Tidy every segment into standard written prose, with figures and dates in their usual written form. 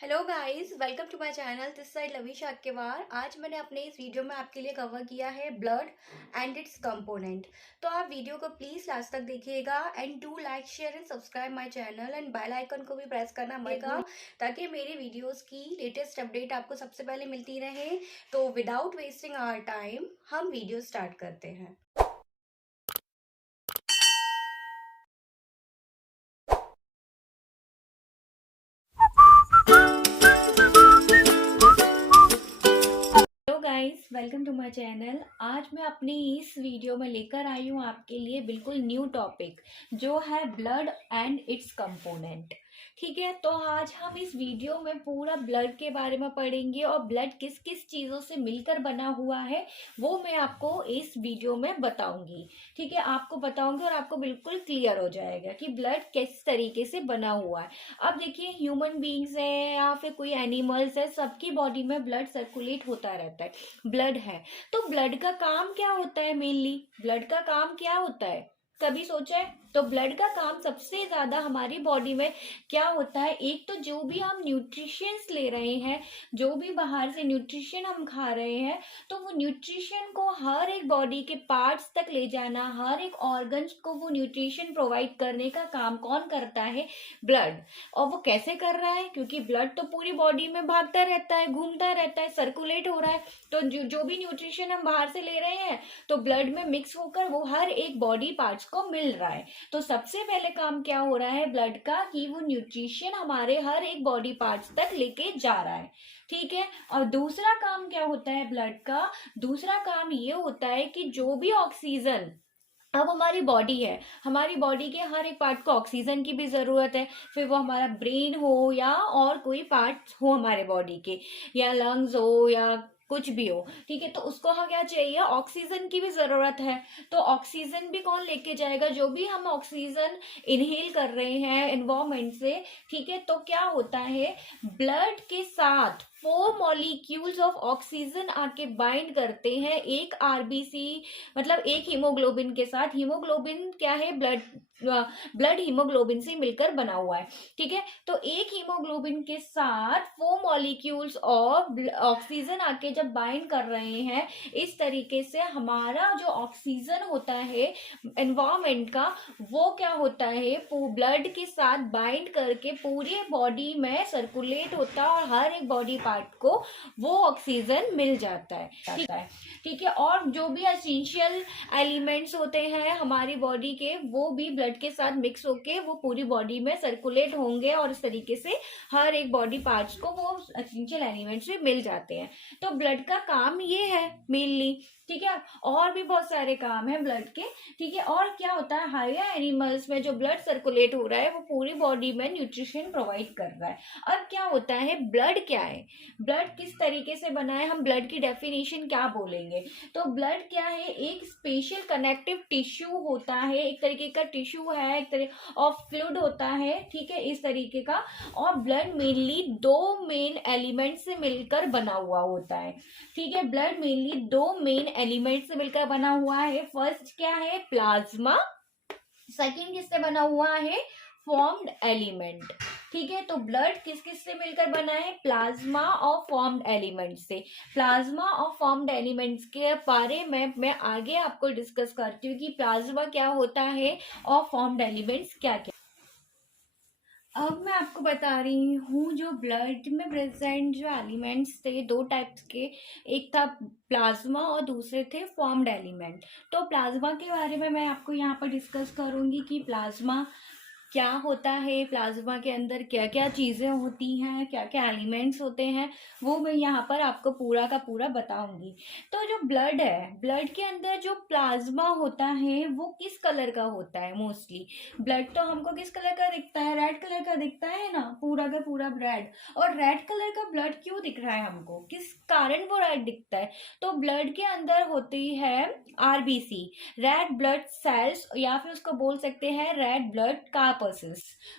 Hello guys, welcome to my channel. This side Lavish Akkewar. आज मैंने अपने इस वीडियो में आपके लिए कवर किया है ब्लड एंड इट्स कंपोनेंट। तो आप वीडियो को प्लीज लास्ट तक देखिएगा and do like share and subscribe my channel and bell icon को भी प्रेस करना मत भूलिएगा ताकि मेरे वीडियोस की लेटेस्ट अपडेट आपको सबसे पहले मिलती रहे। तो विदाउट वेस्टिंग आवर टाइम हम वीडियो स्टार्ट करते हैं। Hello guys, welcome to my channel. आज मैं अपनी इस वीडियो में लेकर आई हूँ आपके लिए बिल्कुल न्यू टॉपिक जो है ब्लड एंड इट्स कंपोनेंट। ठीक है, तो आज हम इस वीडियो में पूरा ब्लड के बारे में पढ़ेंगे और ब्लड किस किस चीज़ों से मिलकर बना हुआ है वो मैं आपको इस वीडियो में बताऊंगी। ठीक है, आपको बताऊंगी और आपको बिल्कुल क्लियर हो जाएगा कि ब्लड किस तरीके से बना हुआ है। अब देखिए, ह्यूमन बींग्स है या फिर कोई एनिमल्स है, सबकी बॉडी में ब्लड सर्कुलेट होता रहता है, ब्लड है। तो ब्लड का काम क्या होता है? मेनली ब्लड का काम क्या होता है, कभी सोचा है? तो ब्लड का काम सबसे ज्यादा हमारी बॉडी में क्या होता है, एक तो जो भी हम न्यूट्रिशंस ले रहे हैं, जो भी बाहर से न्यूट्रिशन हम खा रहे हैं, तो वो न्यूट्रिशन को हर एक बॉडी के पार्ट्स तक ले जाना, हर एक ऑर्गन्स को वो न्यूट्रिशन प्रोवाइड करने का काम कौन करता है? ब्लड। और वो कैसे कर रहा है? क्योंकि ब्लड तो पूरी बॉडी में भागता रहता है, घूमता रहता है, सर्कुलेट हो रहा है। तो जो भी न्यूट्रिशन हम बाहर से ले रहे हैं तो ब्लड में मिक्स होकर वो हर एक बॉडी पार्ट्स को मिल रहा है। तो सबसे पहले काम क्या हो रहा है ब्लड का कि वो न्यूट्रिशन हमारे हर एक बॉडी पार्ट्स तक लेके जा रहा है। ठीक है, और दूसरा काम क्या होता है ब्लड का? दूसरा काम ये होता है कि जो भी ऑक्सीजन, अब हमारी बॉडी है, हमारी बॉडी के हर एक पार्ट को ऑक्सीजन की भी जरूरत है, फिर वो हमारा ब्रेन हो या और कोई पार्ट हो हमारे बॉडी के, या लंग्स हो या कुछ भी हो। ठीक है, तो उसको हाँ क्या चाहिए? ऑक्सीजन की भी जरूरत है। तो ऑक्सीजन भी कौन लेके जाएगा? जो भी हम ऑक्सीजन इनहेल कर रहे हैं एनवायरमेंट से। ठीक है, तो क्या होता है, ब्लड के साथ 4 मॉलिक्यूल्स ऑफ ऑक्सीजन आके बाइंड करते हैं एक आरबीसी, मतलब एक हीमोग्लोबिन के साथ। हीमोग्लोबिन क्या है? ब्लड हीमोग्लोबिन से मिलकर बना हुआ है। ठीक है, तो एक हीमोग्लोबिन के साथ 4 मॉलिक्यूल्स ऑफ ऑक्सीजन आके जब बाइंड कर रहे हैं, इस तरीके से हमारा जो ऑक्सीजन होता है एनवायरमेंट का, वो क्या होता है, ब्लड के साथ बाइंड करके पूरे बॉडी में सर्कुलेट होता है और हर एक बॉडी पार्ट को वो ऑक्सीजन मिल जाता है। ठीक है, और जो भी एसेंशियल एलिमेंट्स होते हैं हमारी बॉडी के, वो भी ब्लड के साथ मिक्स होके वो पूरी बॉडी में सर्कुलेट होंगे और इस तरीके से हर एक बॉडी पार्ट्स को वो एसेंशियल एलिमेंट्स भी मिल जाते हैं। तो ब्लड का काम ये है मेनली। ठीक है, और भी बहुत सारे काम है ब्लड के। ठीक है, और क्या होता है, हायर एनिमल्स में जो ब्लड सर्कुलेट हो रहा है वो पूरी बॉडी में न्यूट्रिशन प्रोवाइड कर रहा है। अब क्या होता है, ब्लड क्या है, ब्लड किस तरीके से बना है, हम ब्लड की डेफिनेशन क्या बोलेंगे? तो ब्लड क्या है, एक स्पेशल कनेक्टिव टिश्यू होता है, एक तरीके का टिश्यू है, एक तरह ऑफ फ्लूइड होता है। ठीक है, इस तरीके का। और ब्लड मेनली दो मेन एलिमेंट से मिलकर बना हुआ होता है। ठीक है, ब्लड मेनली दो मेन एलिमेंट से मिलकर बना हुआ है। फर्स्ट क्या है? प्लाज्मा। सेकंड किससे बना हुआ है? Formed element. ठीक है, तो ब्लड किस किस से मिलकर बना है? प्लाज्मा और फॉर्म्ड एलिमेंट से। प्लाज्मा और फॉर्म्ड एलिमेंट्स के बारे में मैं आगे आपको डिस्कस करती हूँ कि प्लाज्मा क्या होता है और फॉर्म्ड एलिमेंट्स क्या क्या। अब मैं आपको बता रही हूँ जो ब्लड में प्रेजेंट जो एलिमेंट्स थे, दो टाइप्स के। एक था प्लाज्मा और दूसरे थे फॉर्म्ड एलिमेंट। तो प्लाज्मा के बारे में मैं आपको यहाँ पर डिस्कस करूँगी कि प्लाज्मा क्या होता है, प्लाज्मा के अंदर क्या क्या चीज़ें होती हैं, क्या क्या एलिमेंट्स होते हैं, वो मैं यहाँ पर आपको पूरा का पूरा बताऊंगी। तो जो ब्लड है, ब्लड के अंदर जो प्लाज्मा होता है वो किस कलर का होता है? मोस्टली ब्लड तो हमको किस कलर का दिखता है? रेड कलर का दिखता है ना, पूरा का पूरा रेड। और रेड कलर का ब्लड क्यों दिख रहा है हमको, किस कारण वो रेड दिखता है? तो ब्लड के अंदर होती है आरबीसी, रेड ब्लड सेल्स, या फिर उसको बोल सकते हैं रेड ब्लड कार्पसेस।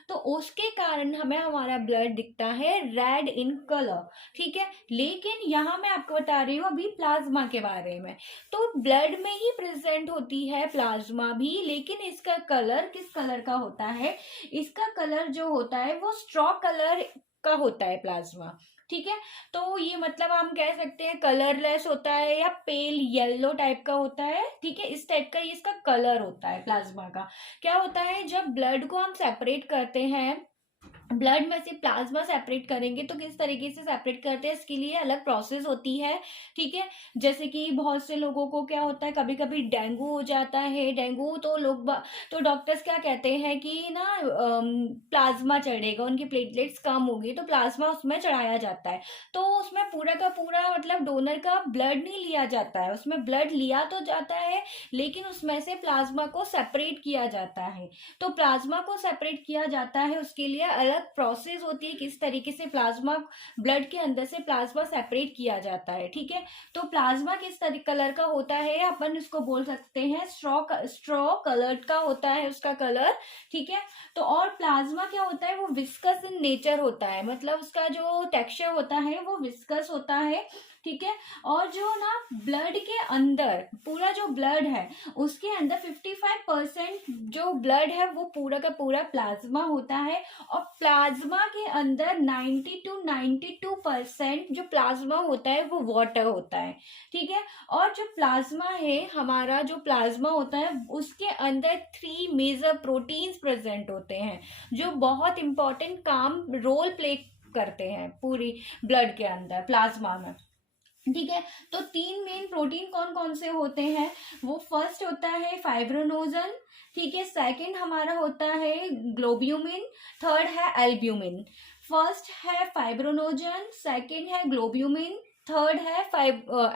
तो उसके कारण हमें हमारा ब्लड दिखता है रेड इन कलर। ठीक है, लेकिन यहाँ मैं आपको बता रही हूँ अभी प्लाज्मा के बारे में। तो ब्लड में ही प्रेजेंट होती है प्लाज्मा भी, लेकिन इसका कलर किस कलर का होता है? इसका कलर जो होता है वो स्ट्रॉ कलर का होता है प्लाज्मा। ठीक है, तो ये मतलब हम कह सकते हैं कलरलेस होता है या पेल येलो टाइप का होता है। ठीक है, इस टाइप का ये इसका कलर होता है प्लाज्मा का। क्या होता है, जब ब्लड को हम सेपरेट करते हैं, ब्लड में से प्लाज्मा सेपरेट करेंगे तो किस तरीके से सेपरेट करते हैं, इसके लिए अलग प्रोसेस होती है। ठीक है, जैसे कि बहुत से लोगों को क्या होता है, कभी कभी डेंगू हो जाता है। डेंगू तो तो डॉक्टर्स क्या कहते हैं कि ना प्लाज्मा चढ़ेगा, उनकी प्लेटलेट्स कम होगी तो प्लाज्मा उसमें चढ़ाया जाता है। तो उसमें पूरा का पूरा मतलब डोनर का ब्लड नहीं लिया जाता है, उसमें ब्लड लिया तो जाता है लेकिन उसमें से प्लाज्मा को सेपरेट किया जाता है। तो प्लाज्मा को सेपरेट किया जाता है, उसके लिए अलग प्रोसेस होती है किस तरीके से प्लाज्मा, ब्लड के अंदर से प्लाज्मा सेपरेट किया जाता है। ठीक है, तो प्लाज्मा किस तरीके कलर का होता है, अपन इसको बोल सकते हैं स्ट्रॉ कलर्ड का होता है उसका कलर। ठीक है, तो और प्लाज्मा क्या होता है, वो विस्कस इन नेचर होता है, मतलब उसका जो टेक्सचर होता है वो विस्कस होता है। ठीक है, और जो ना ब्लड के अंदर पूरा जो ब्लड है उसके अंदर 55% जो ब्लड है वो पूरा का पूरा प्लाज्मा होता है, और प्लाज्मा के अंदर 90 to 92% जो प्लाज्मा होता है वो वाटर होता है। ठीक है, और जो प्लाज्मा है हमारा, जो प्लाज्मा होता है उसके अंदर 3 मेजर प्रोटीन्स प्रेजेंट होते हैं जो बहुत इंपॉर्टेंट काम रोल प्ले करते हैं पूरी ब्लड के अंदर प्लाज्मा में। ठीक है, तो 3 मेन प्रोटीन कौन कौन से होते हैं, वो फर्स्ट होता है फाइब्रोनोजन। ठीक है, सेकंड हमारा होता है ग्लोब्यूमिन, थर्ड है एल्ब्यूमिन। फर्स्ट है फाइब्रोनोजन, सेकंड है ग्लोब्यूमिन, थर्ड है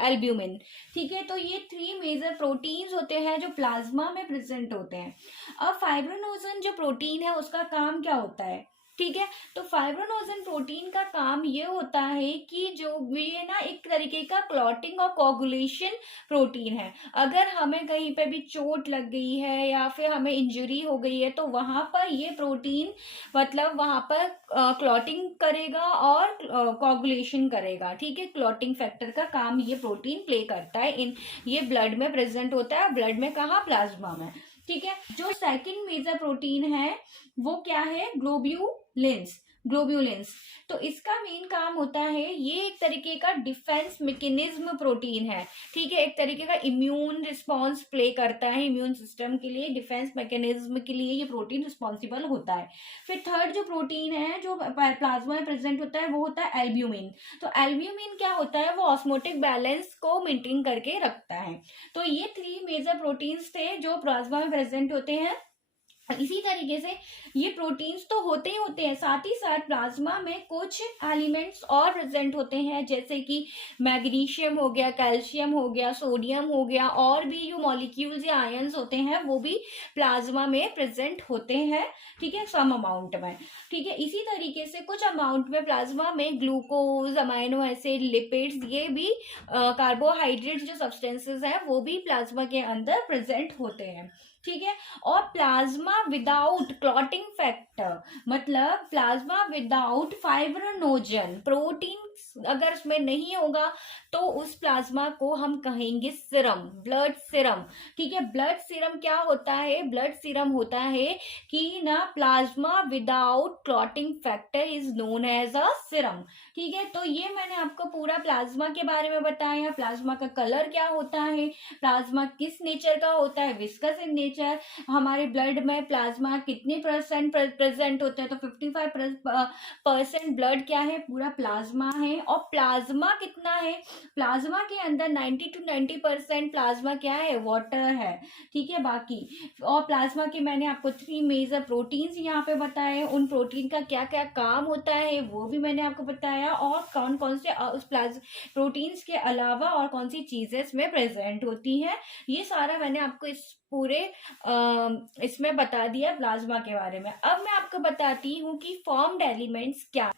एल्ब्यूमिन। ठीक है, तो ये 3 मेजर प्रोटीन्स होते हैं जो प्लाज्मा में प्रेजेंट होते हैं। अब फाइब्रोनोजन जो प्रोटीन है उसका काम क्या होता है। ठीक है, तो फाइब्रोनोजन प्रोटीन का काम ये होता है कि जो ये ना एक तरीके का क्लॉटिंग और कोगुलेशन प्रोटीन है। अगर हमें कहीं पे भी चोट लग गई है या फिर हमें इंजरी हो गई है तो वहां पर ये प्रोटीन मतलब वहां पर क्लॉटिंग करेगा और कोगुलेशन करेगा। ठीक है, क्लॉटिंग फैक्टर का काम ये प्रोटीन प्ले करता है, इन ये ब्लड में प्रेजेंट होता है, ब्लड में कहाँ, प्लाज्मा में। ठीक है, जो सेकंड मेजर प्रोटीन है वो क्या है, ग्लोब्यूलेंस। तो इसका मेन काम होता है, ये एक तरीके का डिफेंस मैकेनिज्म प्रोटीन है। ठीक है, एक तरीके का इम्यून रिस्पांस प्ले करता है, इम्यून सिस्टम के लिए, डिफेंस मैकेनिज्म के लिए ये प्रोटीन रिस्पॉन्सिबल होता है। फिर थर्ड जो प्रोटीन है जो प्लाज्मा में प्रेजेंट होता है वो होता है एल्ब्यूमिन। तो एल्ब्यूमिन क्या होता है, वो ऑस्मोटिक बैलेंस को मेंटेन करके रखता है। तो ये 3 मेजर प्रोटीन्स थे जो प्लाज्मा में प्रेजेंट होते हैं। इसी तरीके से ये प्रोटीन्स तो होते ही होते हैं, साथ ही साथ प्लाज्मा में कुछ एलिमेंट्स और प्रेजेंट होते हैं जैसे कि मैग्नीशियम हो गया, कैल्शियम हो गया, सोडियम हो गया, और भी जो मॉलिक्यूल्स या आयंस होते हैं वो भी प्लाज्मा में प्रेजेंट होते हैं। ठीक है, सम अमाउंट में। ठीक है, इसी तरीके से कुछ अमाउंट में प्लाज्मा में ग्लूकोज, अमाइनो एसिड, लिपिड्स, ये भी कार्बोहाइड्रेट्स जो सब्सटेंसेस हैं वो भी प्लाज्मा के अंदर प्रेजेंट होते हैं। ठीक है, और प्लाज्मा विदाउट क्लॉटिंग फैक्टर, मतलब प्लाज्मा विदाउट फाइब्रोनोजन प्रोटीन अगर उसमें नहीं होगा तो उस प्लाज्मा को हम कहेंगे सीरम, ब्लड सीरम। ठीक है, ब्लड सीरम क्या होता है, ब्लड सीरम होता है कि ना plasma without clotting factor is known as a serum. ठीक है, तो ये मैंने आपको पूरा प्लाज्मा के बारे में बताया, प्लाज्मा का कलर क्या होता है, प्लाज्मा किस नेचर का होता है, विस्कस इन नेचर, हमारे ब्लड में प्लाज्मा कितने परसेंट प्रेजेंट होता है, तो 55% ब्लड क्या है, पूरा प्लाज्मा है। और प्लाज्मा कितना है, प्लाज्मा के अंदर 90 to 90% प्लाज्मा क्या है, वाटर है। ठीक है, बाकी और प्लाज्मा के मैंने आपको 3 मेजर प्रोटीन्स यहाँ पे बताए, उन प्रोटीन का क्या क्या काम होता है वो भी मैंने आपको बताया, और कौन कौन से उस प्रोटीन्स के अलावा और कौन सी चीजें इसमें प्रेजेंट होती हैं, ये सारा मैंने आपको इस पूरे इसमें बता दिया प्लाज्मा के बारे में। अब मैं आपको बताती हूँ कि फॉर्म्ड एलिमेंट्स क्या।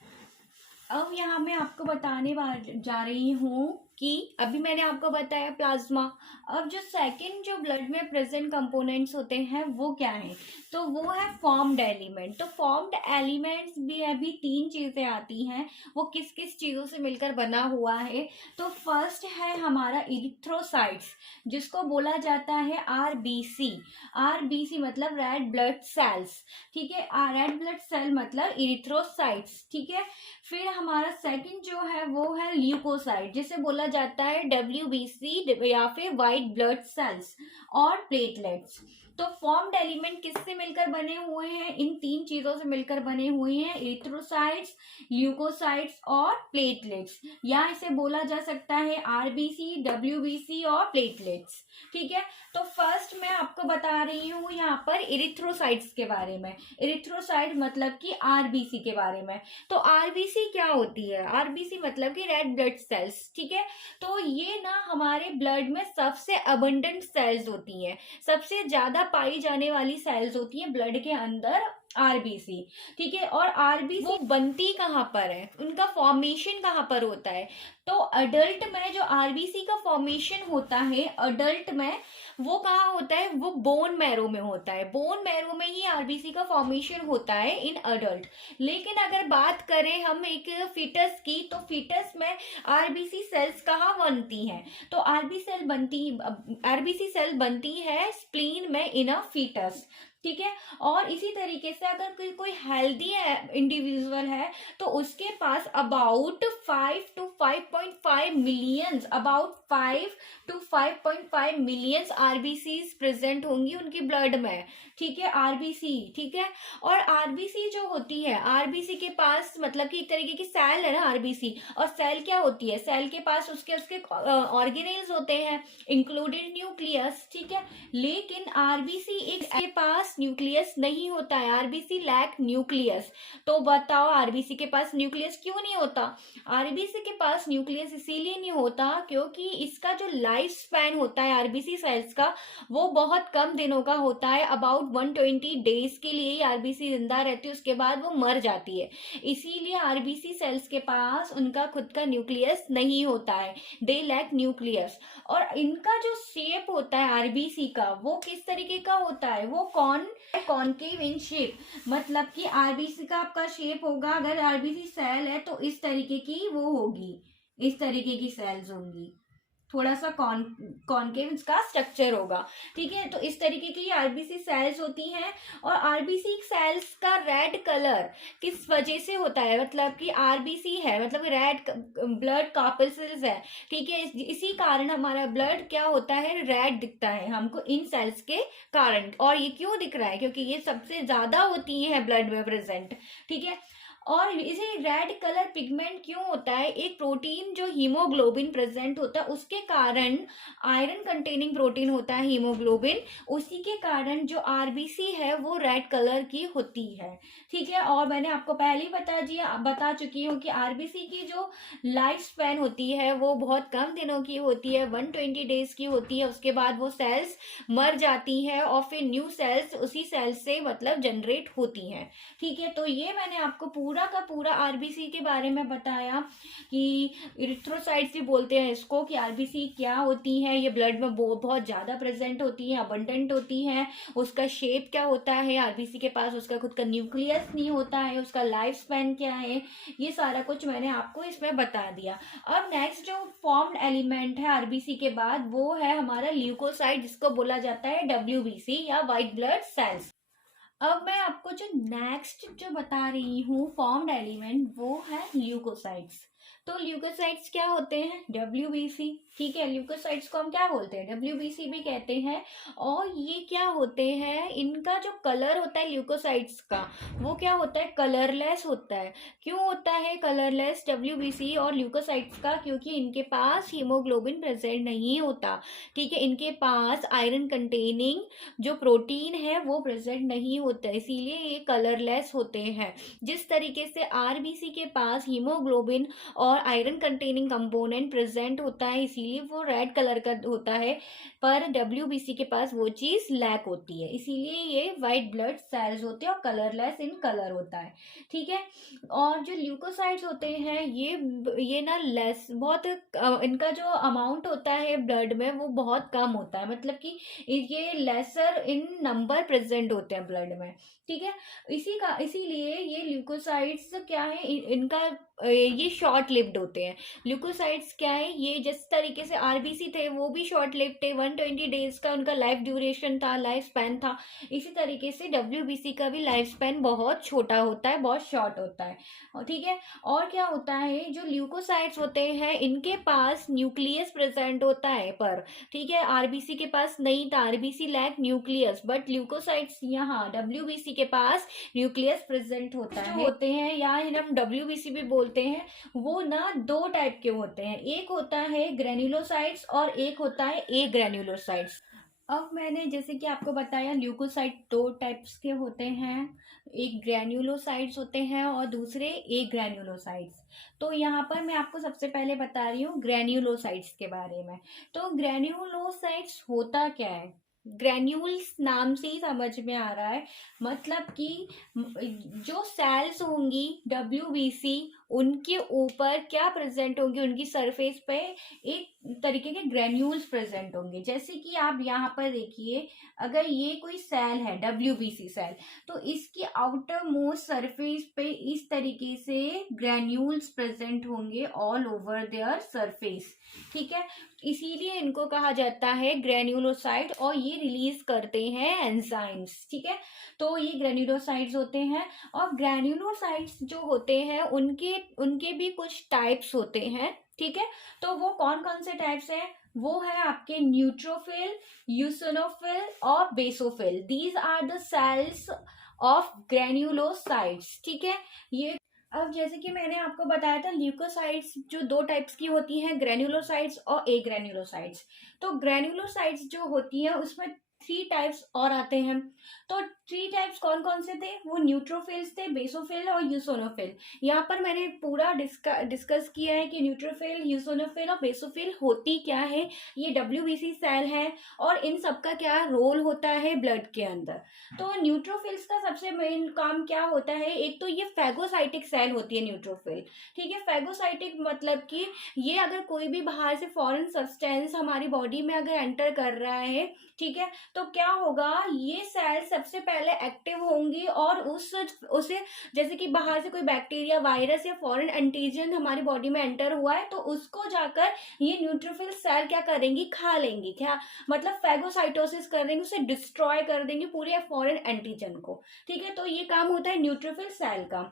अब यहाँ मैं आपको बताने जा रही हूँ कि अभी मैंने आपको बताया प्लाज्मा। अब जो सेकंड जो ब्लड में प्रेजेंट कंपोनेंट्स होते हैं वो क्या है, तो वो है फॉर्म्ड एलिमेंट। तो फॉर्म्ड एलिमेंट्स भी अभी तीन चीजें आती हैं, वो किस किस चीजों से मिलकर बना हुआ है। तो फर्स्ट है हमारा इरिथ्रोसाइट्स, जिसको बोला जाता है आरबीसी। आरबीसी मतलब रेड ब्लड सेल्स, ठीक है। रेड ब्लड सेल मतलब इरिथ्रोसाइट्स, ठीक है। फिर हमारा सेकंड जो है वो है ल्यूकोसाइट, जिसे बोला जाता है डब्ल्यूबीसी या फिर वाइट ब्लड सेल्स और प्लेटलेट्स। तो फॉर्म्ड एलिमेंट किससे मिलकर बने हुए हैं, इन तीन चीजों से मिलकर बने हुए हैं, इरिथ्रोसाइट्स, ल्यूकोसाइट्स और प्लेटलेट्स, या इसे बोला जा सकता है आरबीसी, डब्ल्यूबीसी और प्लेटलेट्स, ठीक है। तो फर्स्ट मैं आपको बता रही हूँ यहाँ पर इरिथ्रोसाइट्स के बारे में। इरिथ्रोसाइट मतलब कि आरबीसी के बारे में। तो आरबीसी क्या होती है, आरबीसी मतलब कि रेड ब्लड सेल्स, ठीक है। तो ये ना हमारे ब्लड में सबसे अबंडेंट सेल्स होती हैं, सबसे ज्यादा पाई जाने वाली सेल्स होती हैं ब्लड के अंदर आरबीसी, ठीक है। और आरबीसी वो बनती कहाँ पर है, उनका फॉर्मेशन कहाँ पर होता है, तो अडल्ट में जो आरबीसी का फॉर्मेशन होता है अडल्ट में, वो कहाँ होता है, वो बोन मैरो में होता है। बोन मैरो में ही आरबीसी का फॉर्मेशन होता है इन अडल्ट। लेकिन अगर बात करें हम एक फीटस की, तो फीटस में आरबीसी सेल्स कहाँ बनती हैं, तो आरबीसी सेल बनती है स्प्लीन में इन अ फीटस, ठीक है। और इसी तरीके से अगर कोई हेल्दी इंडिविजुअल है तो उसके पास about 5 to 5.5 millions, about 5 to 5.5 millions RBCs present होंगी उनकी ब्लड में, ठीक है, आरबीसी, ठीक है। और आरबीसी जो होती है, आरबीसी के पास मतलब कि एक तरीके की सेल है ना आरबीसी, और सेल क्या होती है, सेल के पास उसके ऑर्गेनेल्स होते हैं इंक्लूडेड न्यूक्लियस, ठीक है। लेकिन आरबीसी एक के पास न्यूक्लियस नहीं होता है, आरबीसी लैक न्यूक्लियस। तो बताओ आरबीसी के पास न्यूक्लियस क्यों नहीं होता, आरबीसी के पास न्यूक्लियस इसीलिए नहीं होता क्योंकि इसका जो लाइफ स्पैन होता है आरबीसी सेल्स का, वो बहुत कम दिनों का होता है, अबाउट 120 डेज के लिए आरबीसी जिंदा रहती है, उसके बाद वो मर जाती है। इसीलिए आरबीसी सेल्स के पास उनका खुद का न्यूक्लियस नहीं होता है, दे लैक न्यूक्लियस। और इनका जो शेप होता है आरबीसी का, वो किस तरीके का होता है, वो कॉनकेव इन शेप, मतलब कि आरबीसी का आपका शेप होगा, अगर आरबीसी सेल है तो इस तरीके की वो होगी, इस तरीके की सेल्स होंगी, थोड़ा सा कॉनकेव इसका स्ट्रक्चर होगा, ठीक है। तो इस तरीके की आरबीसी सेल्स होती हैं। और आरबीसी सेल्स का रेड कलर किस वजह से होता है, मतलब कि आरबीसी है मतलब रेड ब्लड कॉर्पस्कल्स है, ठीक है। इसी कारण हमारा ब्लड क्या होता है, रेड दिखता है हमको इन सेल्स के कारण। और ये क्यों दिख रहा है, क्योंकि ये सबसे ज्यादा होती है ब्लड में प्रेजेंट, ठीक है। और इसे रेड कलर पिगमेंट क्यों होता है, एक प्रोटीन जो हीमोग्लोबिन प्रेजेंट होता है उसके कारण, आयरन कंटेनिंग प्रोटीन होता है हीमोग्लोबिन, उसी के कारण जो आरबीसी है वो रेड कलर की होती है, ठीक है। और मैंने आपको पहले ही बता चुकी हूँ कि आरबीसी की जो लाइफ स्पैन होती है वो बहुत कम दिनों की होती है, 120 डेज की होती है, उसके बाद वो सेल्स मर जाती है और फिर न्यू सेल्स उसी सेल्स से मतलब जनरेट होती हैं, ठीक है। तो ये मैंने आपको पूरा का पूरा आरबीसी के बारे में बताया कि इरिथ्रोसाइट्स भी बोलते हैं इसको, कि आरबीसी क्या होती है, ये ब्लड में बहुत ज्यादा प्रेजेंट होती है, अबंडेंट होती है, उसका शेप क्या होता है, आरबीसी के पास उसका खुद का न्यूक्लियस नहीं होता है, उसका लाइफ स्पैन क्या है, ये सारा कुछ मैंने आपको इसमें बता दिया। अब नेक्स्ट जो फॉर्म्ड एलिमेंट है आरबीसी के बाद वो है हमारा ल्यूकोसाइट, जिसको बोला जाता है डब्ल्यूबीसी या व्हाइट ब्लड सेल्स। अब मैं आपको जो नेक्स्ट जो बता रही हूँ फॉर्म्ड एलिमेंट वो है ल्यूकोसाइट्स। तो ल्यूकोसाइट्स क्या होते हैं, डब्ल्यूबीसी, ठीक है। ल्यूकोसाइट्स को हम क्या बोलते हैं, डब्ल्यूबीसी भी कहते हैं। और ये क्या होते हैं, इनका जो कलर होता है ल्यूकोसाइट्स का वो क्या होता है, कलरलेस होता है। क्यों होता है कलरलेस डब्ल्यूबीसी और ल्यूकोसाइट्स का, क्योंकि इनके पास हीमोग्लोबिन प्रेजेंट नहीं होता, ठीक है। इनके पास आयरन कंटेनिंग जो प्रोटीन है वो प्रेजेंट नहीं होता है, इसीलिए ये कलरलेस होते हैं। जिस तरीके से आरबीसी के पास हीमोग्लोबिन और आयरन कंटेनिंग कंपोनेंट प्रेजेंट होता है, इसीलिए वो रेड कलर का होता है, पर डब्ल्यूबीसी के पास वो चीज़ लैक होती है, इसीलिए ये वाइट ब्लड सेल्स होते हैं और कलरलेस इन कलर होता है। ठीक है। और जो ल्यूकोसाइट्स होते हैं ये ना लेस बहुत इनका जो अमाउंट होता है ब्लड में वो बहुत कम होता है, मतलब कि ये लेसर इन नंबर प्रेजेंट होते हैं ब्लड में। ठीक है। इसीलिए ये ल्यूकोसाइट्स क्या है, इनका ये शॉर्ट लिव्ड होते हैं। ल्यूकोसाइट्स क्या है, ये जिस तरीके से आरबीसी थे वो भी शॉर्ट लिव्ड थे, 120 डेज का उनका लाइफ ड्यूरेशन था, लाइफ स्पैन था। इसी तरीके से डब्ल्यूबीसी का भी लाइफ स्पैन बहुत छोटा होता है, बहुत शॉर्ट होता है। ठीक है। और क्या होता है, जो ल्यूकोसाइट्स होते हैं इनके पास न्यूक्लियस प्रेजेंट होता है, पर ठीक है आरबीसी के पास नहीं था, RBC lack nucleus, but leucocytes यहाँ डब्ल्यूबीसी के पास न्यूक्लियस प्रेजेंट होता है। होते हैं या हम डब्ल्यूबीसी भी बोलते हैं, वो ना दो टाइप के होते हैं, एक होता है ग्रेन्युलोसाइट्स और एक होता है ए ग्रेन्युलोसाइट्स। अब मैंने जैसे कि आपको बताया ल्यूकोसाइट दो टाइप्स के होते हैं, एक ग्रैन्युलोसाइट्स होते हैं और दूसरे ए ग्रैन्युलोसाइट्स। तो यहाँ पर मैं आपको सबसे पहले बता रही हूँ ग्रैन्युलोसाइट्स के बारे में। तो ग्रैन्युलोसाइट्स होता क्या है, ग्रैन्यूल्स नाम से ही समझ में आ रहा है, मतलब कि जो सेल्स होंगी डब्ल्यूबीसी उनके ऊपर क्या प्रेजेंट होंगे, उनकी सरफेस पे एक तरीके के ग्रेन्यूल्स प्रेजेंट होंगे। जैसे कि आप यहाँ पर देखिए, अगर ये कोई सेल है डब्ल्यूबीसी सेल, तो इसकी आउटर मोस्ट सरफेस पे इस तरीके से ग्रेन्यूल्स प्रेजेंट होंगे ऑल ओवर देयर सरफेस। ठीक है। इसीलिए इनको कहा जाता है ग्रेन्युलोसाइट और ये रिलीज करते हैं एंजाइम्स। ठीक है। तो ये ग्रेन्युलोसाइट्स होते हैं। और ग्रेन्युलोसाइट्स जो होते हैं उनके भी कुछ टाइप्स होते हैं। ठीक है। तो वो कौन कौन से टाइप्स हैं, वो है आपके न्यूट्रोफिल, यूसिनोफिल और basophil. These are the cells of granulocytes. ठीक है। ये अब जैसे कि मैंने आपको बताया था ल्यूकोसाइट्स जो दो टाइप्स की होती हैं, ग्रेन्युलोसाइट्स और ए ग्रेन्युलोसाइट्स। तो ग्रेन्युलोसाइट्स जो होती है उसमें 3 टाइप्स और आते हैं। तो 3 टाइप्स कौन कौन से थे, वो न्यूट्रोफिल्स थे, बेसोफिल और यूसोनोफिल। यहाँ पर मैंने पूरा डिस्कस किया है कि न्यूट्रोफिल, यूसोनोफिल और बेसोफिल होती क्या है, ये डब्ल्यूबीसी सेल है और इन सबका क्या रोल होता है ब्लड के अंदर। तो न्यूट्रोफिल्स का सबसे मेन काम क्या होता है, एक तो ये फैगोसाइटिक सेल होती है न्यूट्रोफिल। ठीक है। फैगोसाइटिक मतलब कि ये अगर कोई भी बाहर से फॉरेन सब्सटेंस हमारी बॉडी में अगर एंटर कर रहा है, ठीक है, तो क्या होगा, ये सेल सबसे पहले एक्टिव होंगी और उसे जैसे कि बाहर से कोई बैक्टीरिया, वायरस या फॉरेन एंटीजन हमारी बॉडी में एंटर हुआ है तो उसको जाकर ये न्यूट्रोफिल सेल क्या करेंगी, खा लेंगी। क्या मतलब फैगोसाइटोसिस कर देंगे, उसे डिस्ट्रॉय कर देंगे पूरे फॉरेन एंटीजन को। ठीक है। तो ये काम होता है न्यूट्रोफिल सेल का।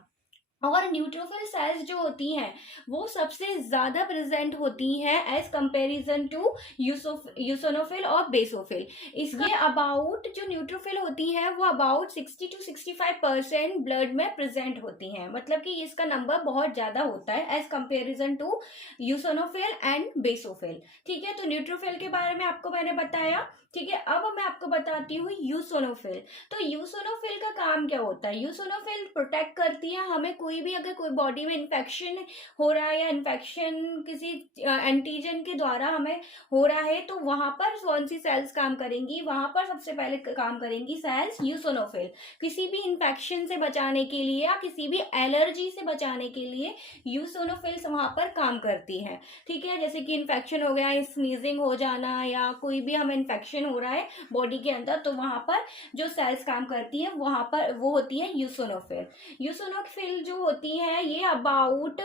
और न्यूट्रोफिल सेल्स जो होती हैं वो सबसे ज्यादा प्रेजेंट होती हैं एज कंपैरिजन टू यूसोनोफिल और बेसोफिल। इसके अबाउट जो न्यूट्रोफिल होती हैं वो अबाउट 60 to 65% ब्लड में प्रेजेंट होती हैं, मतलब कि इसका नंबर बहुत ज्यादा होता है as comparison to eosinophil and basophil. ठीक है। तो न्यूट्रोफिल के बारे में आपको मैंने बताया। ठीक है। अब मैं आपको बताती हूँ यूसोनोफिल। तो यूसोनोफिल का काम क्या होता है, यूसोनोफिल प्रोटेक्ट करती है हमें, कोई भी अगर कोई बॉडी में इन्फेक्शन हो रहा है या इन्फेक्शन किसी एंटीजन के द्वारा हमें हो रहा है तो वहां पर कौन सी सेल्स काम करेंगी, वहां पर सबसे पहले काम करेंगी सेल्स यूसोनोफिल। किसी भी इन्फेक्शन से बचाने के लिए या किसी भी एलर्जी से बचाने के लिए यूसोनोफिल्स वहां पर काम करती है। ठीक है। जैसे कि इन्फेक्शन हो गया, स्नीजिंग हो जाना या कोई भी हमें इन्फेक्शन हो रहा है बॉडी के अंदर, तो वहां पर जो सेल्स काम करती है वहां पर वो होती है यूसोनोफिल। यूसोनोफिल जो होती है ये अबाउट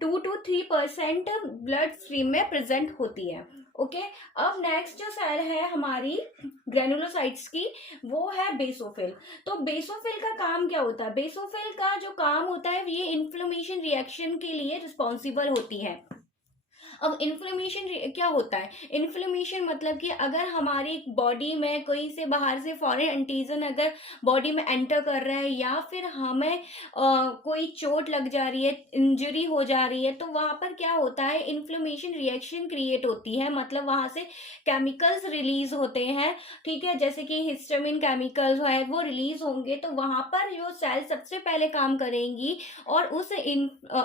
2 to 3% ब्लड स्ट्रीम में प्रेजेंट होती है। ओके। अब नेक्स्ट जो सेल है हमारी ग्रेनुलोसाइट्स की वो है बेसोफिल। तो बेसोफिल का काम क्या होता है, बेसोफिल का जो काम होता है ये इन्फ्लेमेशन रिएक्शन के लिए रिस्पॉन्सिबल होती है। अब इन्फ्लेमेशन क्या होता है? इन्फ्लेमेशन मतलब कि अगर हमारी बॉडी में कोई से बाहर से फॉरेन एंटीजन अगर बॉडी में एंटर कर रहा है, या फिर हमें कोई चोट लग जा रही है, इंजरी हो जा रही है, तो वहां पर क्या होता है, इन्फ्लेमेशन रिएक्शन क्रिएट होती है, मतलब वहां से केमिकल्स रिलीज होते हैं, ठीक है, जैसे कि हिस्टामिन केमिकल्स है वो रिलीज होंगे, तो वहां पर जो सेल सबसे पहले काम करेंगी और उस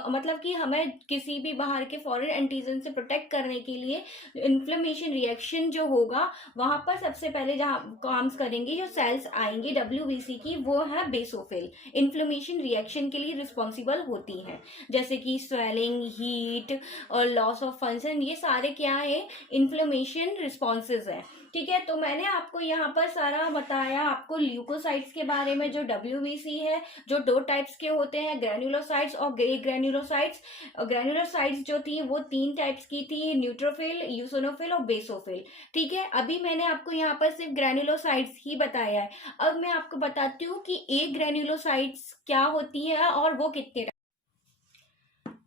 मतलब कि हमें किसी भी बाहर के फॉरेन एंटीजन से प्रोटेक्ट करने के लिए इन्फ्लेमेशन रिएक्शन जो होगा, वहां पर सबसे पहले जहां काम करेंगे जो सेल्स आएंगी डब्ल्यूबीसी की, वो है बेसोफिल, इन्फ्लेमेशन रिएक्शन के लिए रिस्पॉन्सिबल होती हैं, जैसे कि स्वेलिंग, हीट और लॉस ऑफ फंक्शन, ये सारे क्या है, इन्फ्लेमेशन रिस्पॉन्सेज है, ठीक है। तो मैंने आपको यहाँ पर सारा बताया आपको ल्यूकोसाइट्स के बारे में, जो डब्ल्यूबीसी है, जो 2 टाइप्स के होते हैं, ग्रैन्युलोसाइट्स और ग्रैन्युलोसाइट्स। ग्रैन्युलोसाइट्स जो थी वो 3 टाइप्स की थी, न्यूट्रोफिल, यूसोनोफिल और बेसोफिल, ठीक है। अभी मैंने आपको यहाँ पर सिर्फ ग्रैन्युलोसाइट्स ही बताया है। अब मैं आपको बताती हूँ कि एक ग्रैन्युलोसाइट्स क्या होती है और वो कितने।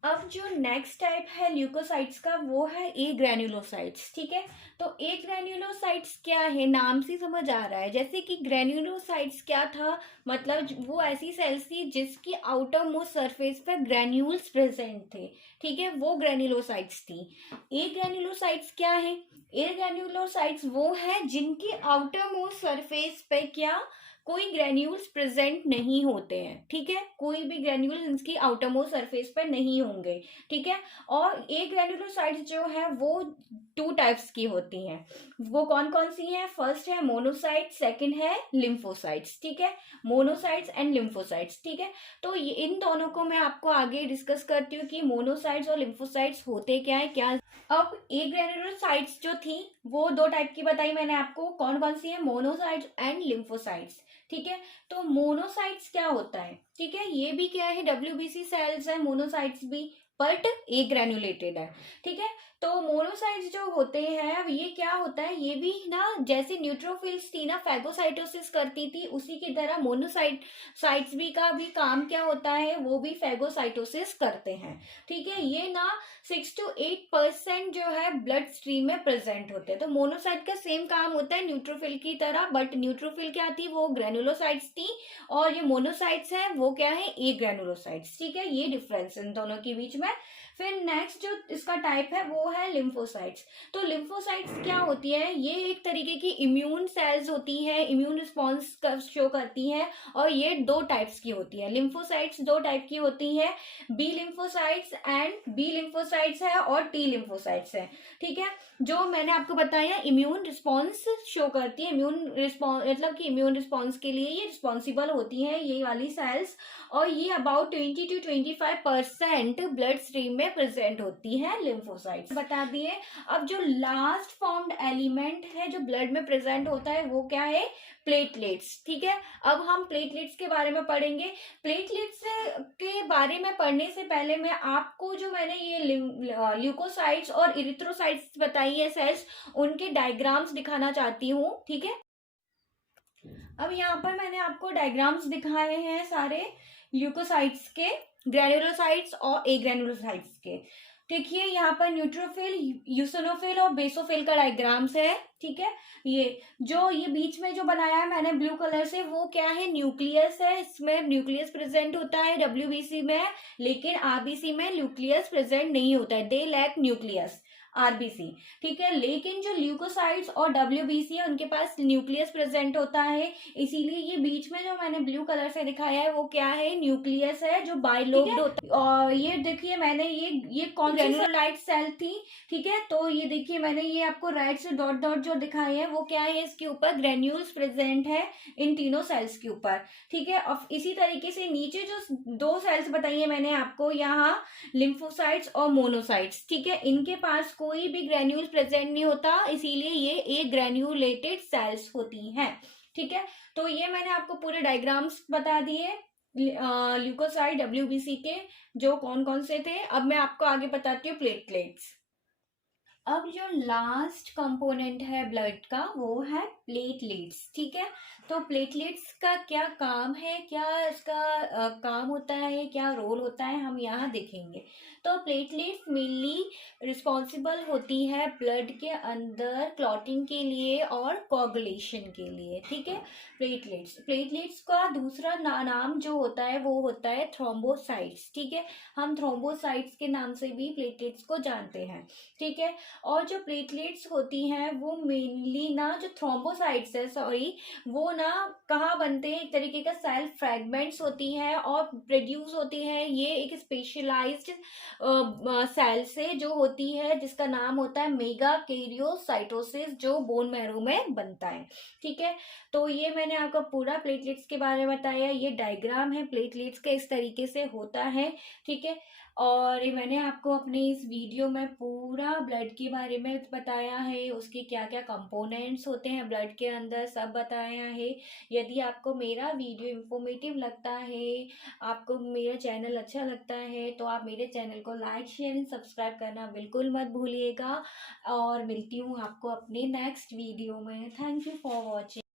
अब जो नेक्स्ट टाइप है ल्यूकोसाइट्स का, वो है ए ग्रैन्युलोसाइट्स, ठीक है। तो ए ग्रैन्युलोसाइट्स क्या है, नाम से समझ आ रहा है, जैसे कि ग्रैन्युलोसाइट्स क्या था, मतलब वो ऐसी सेल्स थी जिसकी आउटर मोस्ट सरफेस पर ग्रैन्यूल्स प्रेजेंट थे, ठीक है, वो ग्रैन्युलोसाइट्स थी। ए ग्रैन्युलोसाइट्स क्या है, ए ग्रैन्युलोसाइट्स वो है जिनकी आउटर मोस्ट सरफेस पे क्या, कोई ग्रेन्यूल्स प्रेजेंट नहीं होते हैं, ठीक है, कोई भी ग्रेन्यूल्स इनकी आउटरमोस्ट सरफेस पर नहीं होंगे, ठीक है। और ए ग्रेन्युलोसाइट्स जो है वो 2 टाइप्स की होती हैं, वो कौन कौन सी हैं, फर्स्ट है मोनोसाइट, सेकंड है लिम्फोसाइट्स, ठीक है, मोनोसाइट्स एंड लिम्फोसाइट्स, ठीक है। तो ये इन दोनों को मैं आपको आगे डिस्कस करती हूँ कि मोनोसाइट्स और लिम्फोसाइट्स होते क्या है, क्या। अब ए ग्रेन्युलोसाइट्स जो थी वो 2 टाइप की बताई मैंने आपको, कौन कौन सी है, मोनोसाइट्स एंड लिम्फोसाइट्स, ठीक है। तो मोनोसाइट्स क्या होता है, ठीक है, ये भी क्या है, डब्ल्यूबीसी सेल्स है, मोनोसाइट्स भी, बट ए ग्रेन्युलेटेड है, ठीक है। तो मोनोसाइट्स जो होते हैं, अब ये क्या होता है, ये भी ना जैसे न्यूट्रोफिल्स थी ना फैगोसाइटोसिस करती थी, उसी की तरह मोनोसाइट्स भी का भी काम क्या होता है, वो भी फैगोसाइटोसिस करते हैं, ठीक है। ये ना 6 to 8% जो है ब्लड स्ट्रीम में प्रेजेंट होते हैं। तो मोनोसाइट का सेम काम होता है न्यूट्रोफिल की तरह, बट न्यूट्रोफिल क्या थी, वो ग्रेनुलोसाइट्स थी, और ये मोनोसाइट्स है वो क्या है, ए ग्रेनुलोसाइट्स, ठीक है, ये डिफरेंस इन दोनों के बीच में। फिर नेक्स्ट जो इसका टाइप है वो है लिम्फोसाइट्स। तो लिम्फोसाइट्स क्या होती है, ये एक तरीके की इम्यून सेल्स होती है, इम्यून रिस्पॉन्स शो करती है, और ये 2 टाइप्स की होती है, लिम्फोसाइट्स 2 टाइप की होती है, B lymphocytes and B lymphocytes है और टी लिम्फोसाइट्स है, ठीक है। जो मैंने आपको बताया इम्यून रिस्पॉन्स शो करती है, इम्यून रिस्पॉन्स मतलब कि इम्यून रिस्पॉन्स के लिए ये रिस्पॉन्सिबल होती है ये वाली सेल्स, और ये अबाउट 20 to 25% ब्लड स्ट्रीम में प्रेजेंट होती है लिम्फोसाइट्स, बता दिए। अब जो लास्ट फॉर्म्ड एलिमेंट है जो ब्लड में प्रेजेंट होता है वो क्या है, प्लेटलेट्स, ठीक है। अब हम प्लेटलेट्स के बारे में पढ़ेंगे। प्लेटलेट्स के बारे में पढ़ने से पहले मैं आपको जो मैंने ये ल्यूकोसाइट्स और इरिथ्रोसाइट्स बताई है सेल्स, उनके डायग्राम्स दिखाना चाहती हूँ, ठीक है। अब यहाँ पर मैंने आपको डायग्राम्स दिखाए हैं सारे ल्यूकोसाइट्स के, ग्रेनुलोसाइट्स और ए ग्रेनुलोसाइट्स के। देखिए यहाँ पर न्यूट्रोफिल, यूसोनोफिल और बेसोफिल का डायग्राम्स है, ठीक है। ये बीच में जो बनाया है मैंने ब्लू कलर से, वो क्या है, न्यूक्लियस है, इसमें न्यूक्लियस प्रेजेंट होता है डब्ल्यूबीसी में, लेकिन आरबीसी में न्यूक्लियस प्रेजेंट नहीं होता है, दे लैक न्यूक्लियस, आरबीसी, ठीक है। लेकिन जो ल्यूकोसाइट्स और डब्ल्यूबीसी है उनके पास न्यूक्लियस प्रेजेंट होता है, इसीलिए ये बीच में जो मैंने ब्लू कलर से दिखाया है वो क्या है, न्यूक्लियस है जो बाइलोब्ड होता है। और ये देखिए मैंने ये कौन सी ग्रेनुलोसाइट सेल थी, ठीक है। तो ये देखिए मैंने ये आपको राइट से डॉट डॉट जो दिखाए हैं वो क्या है, इसके ऊपर ग्रेन्यूल्स प्रेजेंट है इन तीनों सेल्स के ऊपर, ठीक है। और इसी तरीके से नीचे जो 2 सेल्स बताई है मैंने आपको यहाँ, लिम्फोसाइट्स और मोनोसाइट्स, ठीक है, इनके पास कोई भी ग्रेन्यूल प्रेजेंट नहीं होता, इसीलिए ये एक ग्रेन्यूलेटेड सेल्स होती हैं, ठीक है। तो ये मैंने आपको पूरे डायग्राम्स बता दिए ल्यूकोसाइट डब्ल्यूबीसी के, जो कौन कौन से थे। अब मैं आपको आगे बताती हूँ प्लेटलेट्स। अब जो लास्ट कंपोनेंट है ब्लड का वो है प्लेटलेट्स। ठीक है, तो प्लेटलेट्स का क्या काम है, क्या इसका काम होता है, क्या रोल होता है, हम यहाँ देखेंगे। तो प्लेटलेट्स मेनली रिस्पॉन्सिबल होती है ब्लड के अंदर क्लॉटिंग के लिए और कोगुलेशन के लिए। ठीक है, प्लेटलेट्स का दूसरा नाम जो होता है वो होता है थ्रोम्बोसाइट्स। ठीक है, हम थ्रोम्बोसाइट्स के नाम से भी प्लेटलेट्स को जानते हैं। ठीक है, और जो प्लेटलेट्स होती हैं वो मेनली ना, जो थ्रोम्बोसाइट्स है सॉरी, वो ना कहाँ बनते हैं, एक तरीके का सेल फ्रेगमेंट्स होती हैं और प्रोड्यूस होती हैं ये एक स्पेशलाइज्ड सेल से जो होती है, जिसका नाम होता है मेगा कैरियोसाइटोसिस, जो बोन मैरो में बनता है। ठीक है, तो ये मैंने आपको पूरा प्लेटलेट्स के बारे में बताया, ये डायग्राम है प्लेटलेट्स के, इस तरीके से होता है। ठीक है, और ये मैंने आपको अपने इस वीडियो में पूरा ब्लड के बारे में बताया है, उसके क्या क्या कंपोनेंट्स होते हैं ब्लड के अंदर, सब बताया है। यदि आपको मेरा वीडियो इंफॉर्मेटिव लगता है, आपको मेरा चैनल अच्छा लगता है, तो आप मेरे चैनल को लाइक शेयर एंड सब्सक्राइब करना बिल्कुल मत भूलिएगा। और मिलती हूँ आपको अपने नेक्स्ट वीडियो में। Thank you for watching.